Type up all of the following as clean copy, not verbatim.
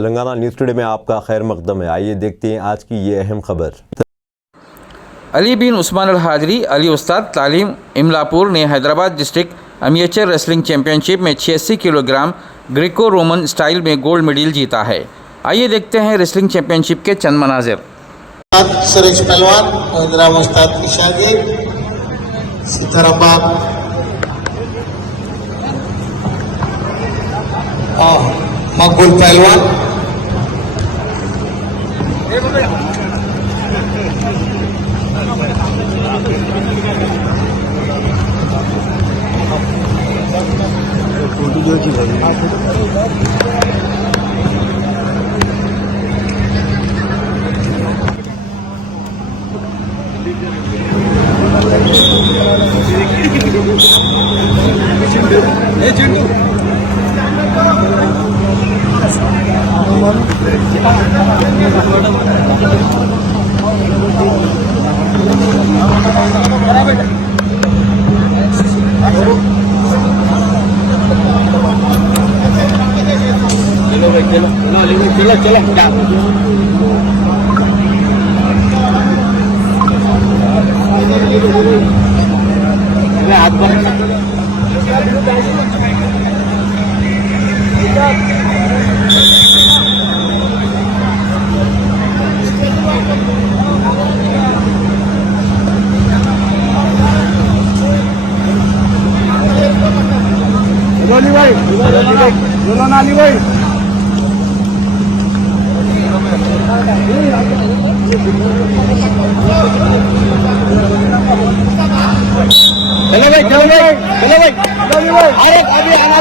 Telangana news today में आपका खैर मकदम है। आइए देखते हैं आज की ये अहम खबर। अली बिन उस्मान अल हाजरी अली उस्ताद तालीम इमलापुर ने Hyderabad district amateur wrestling championship में 86 किलोग्राम ग्रीको रोमन स्टाइल में गोल्ड मेडल जीता है। आइए देखते हैं रेसलिंग चैंपियनशिप के चंद मनाजिर। सुरेश पहलवान, इंदिरा मुस्ताद की शागिर सीताराम बाब मकबूल पहलवान,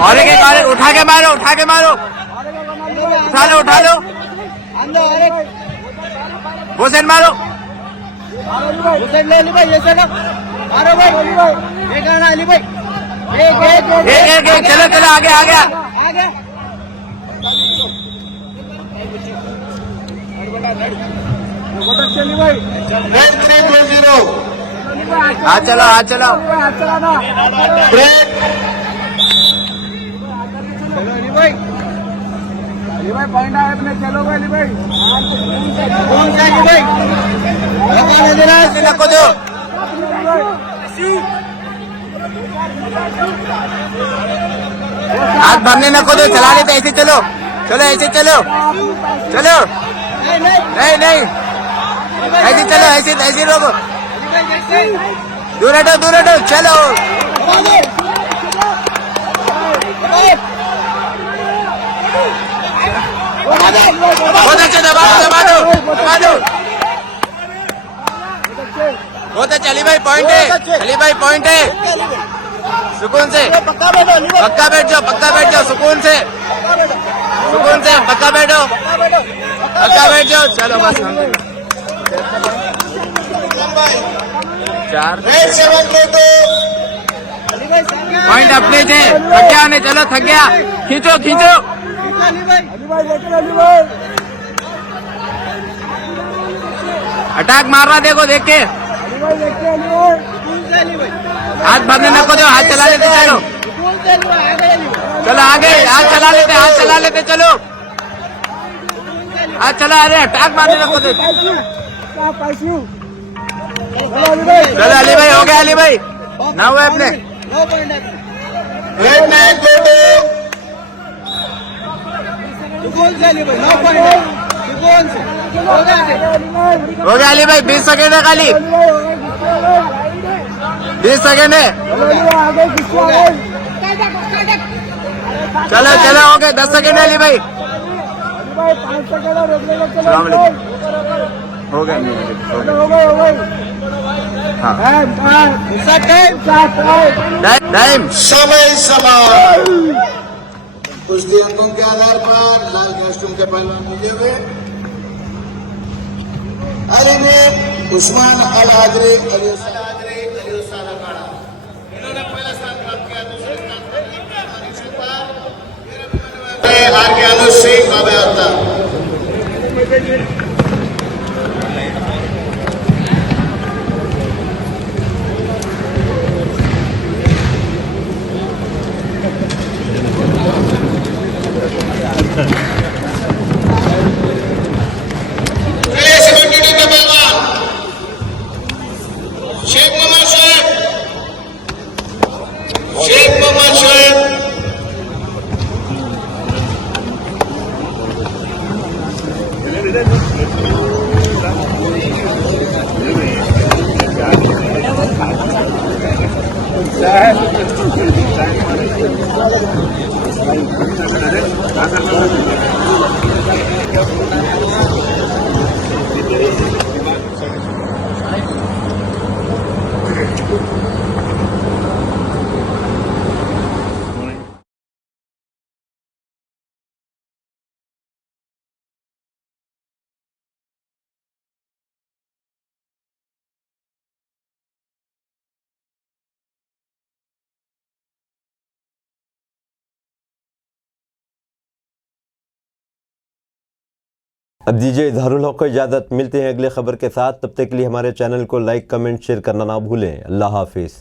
और एक उठा के मारो, उठा लो हुसैन मारो, हुसैन ले भाई, ऐसे ना मारो भाई, एक आना अली भाई, एक चलो आगे आ चलो पॉइंट आए अपने, चलो भाई भाई, कौन सा है भाई, को दो हाथ भरने न को दो, चला लेते ऐसे, चलो नहीं ऐसे रोको, दूर हटो, चलो बहुत अच्छा, दबा दो बहुत अच्छा। अली भाई पॉइंट है, सुकून से पक्का बैठ जाओ, सुकून से पक्का बैठ जाओ, चलो बस। 4 पॉइंट अपने थे, थक गया, खींचो अटैक मार रहा, देखो देख के, हाथ भरने न को दो, हाथ चला लेते, चलो आगे, हाथ चला लेते चलो, हाथ चला, अरे अटैक मारने न को दो, चलो अली भाई हो गया, अली भाई ना हुआ अपने, हो गया अली भाई, 20 सेकेंड है खाली, 20 सेकेंड है, चलो हो गए, 10 सेकेंड है अली भाई, हो गया टाइम, समय समान कुश्ती अंकों के आधार पर लाल कॉस्ट्यूम के पहलवान मिले हुए अली ने उस्मान अल हाजरी अली उस्ताद अखाड़ा, इन्होंने पहला स्थान प्राप्त किया, दूसरे स्थान पर आर के अनुज सिंह अभयाता। अब दीजिए इजहारुल हक को इजाज़त। मिलते हैं अगले खबर के साथ, तब तक के लिए हमारे चैनल को लाइक कमेंट शेयर करना ना भूलें। अल्लाह हाफिज़।